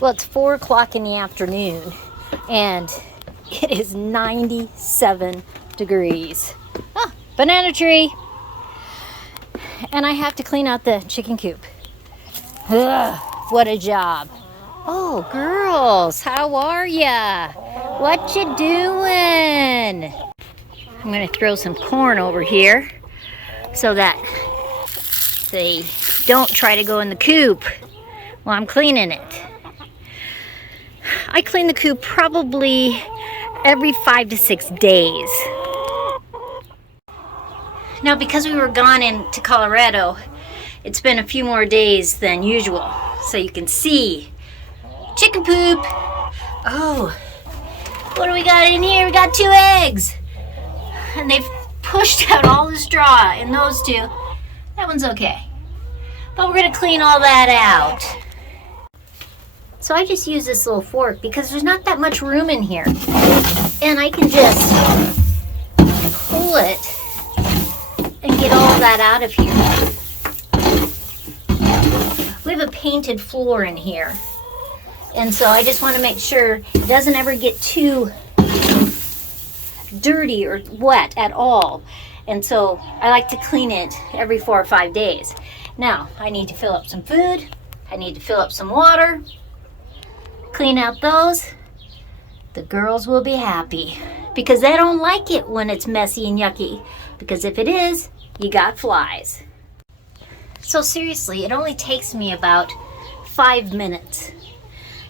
Well, it's 4 o'clock in the afternoon and it is 97 degrees. Ah, banana tree. And I have to clean out the chicken coop. Ugh, what a job. Oh, girls, how are ya? What you doing? I'm gonna throw some corn over here so that they don't try to go in the coop while I'm cleaning it. I clean the coop probably every 5 to 6 days. Now, because we were gone into Colorado, it's been a few more days than usual. So you can see chicken poop. Oh, what do we got in here? We got 2 eggs. And they've pushed out all the straw in those 2. That one's okay. But we're gonna clean all that out. So I just use this little fork because there's not that much room in here. And I can just pull it and get all that out of here. We have a painted floor in here. And so I just want to make sure it doesn't ever get too dirty or wet at all. And so I like to clean it every 4 or 5 days. Now, I need to fill up some food. I need to fill up some water. Clean out those. The girls will be happy because they don't like it when it's messy and yucky. Because if it is, you got flies. So seriously, it only takes me about 5 minutes.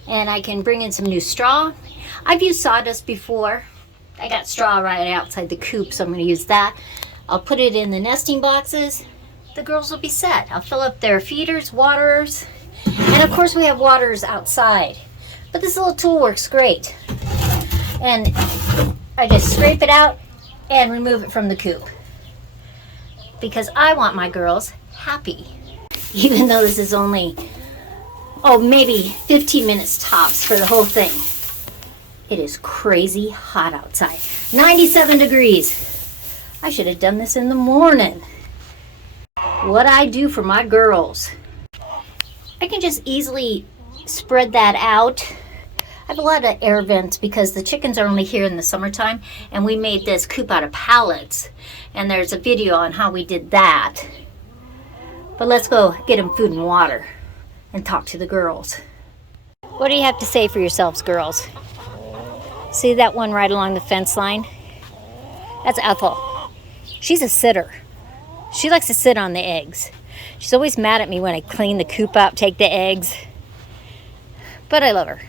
And I can bring in some new straw. I've used sawdust before. I got straw right outside the coop, so I'm going to use that. I'll put it in the nesting boxes. The girls will be set. I'll fill up their feeders, waterers, and of course we have waterers outside. But this little tool works great. And I just scrape it out and remove it from the coop. Because I want my girls happy. Even though this is only, maybe 15 minutes tops for the whole thing. It is crazy hot outside. 97 degrees. I should have done this in the morning. What I do for my girls. I can just easily spread that out. I have a lot of air vents because the chickens are only here in the summertime, and we made this coop out of pallets. And there's a video on how we did that. But let's go get them food and water and talk to the girls. What do you have to say for yourselves, girls? See that one right along the fence line? That's Ethel. She's a sitter. She likes to sit on the eggs. She's always mad at me when I clean the coop up, take the eggs. But I love her.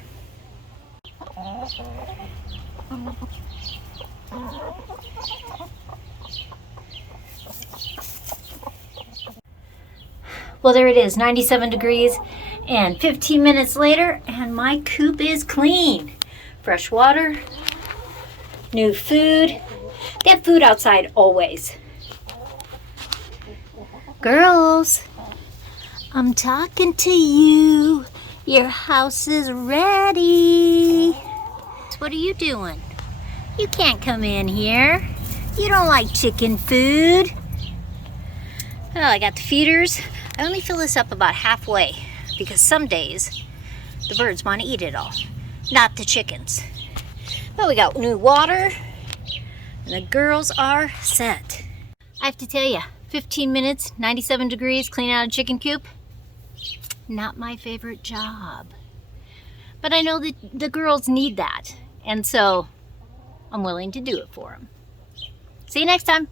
Well, there it is, 97 degrees and 15 minutes later, and my coop is clean. Fresh water, new food. They have food outside always. Girls, I'm talking to you. Your house is ready. What are you doing? You can't come in here. You don't like chicken food. Oh, I got the feeders. I only fill this up about halfway because some days the birds want to eat it all, not the chickens. Well, we got new water and the girls are set. I have to tell you, 15 minutes, 97 degrees, clean out a chicken coop. Not my favorite job. But I know that the girls need that. And so I'm willing to do it for them. See you next time.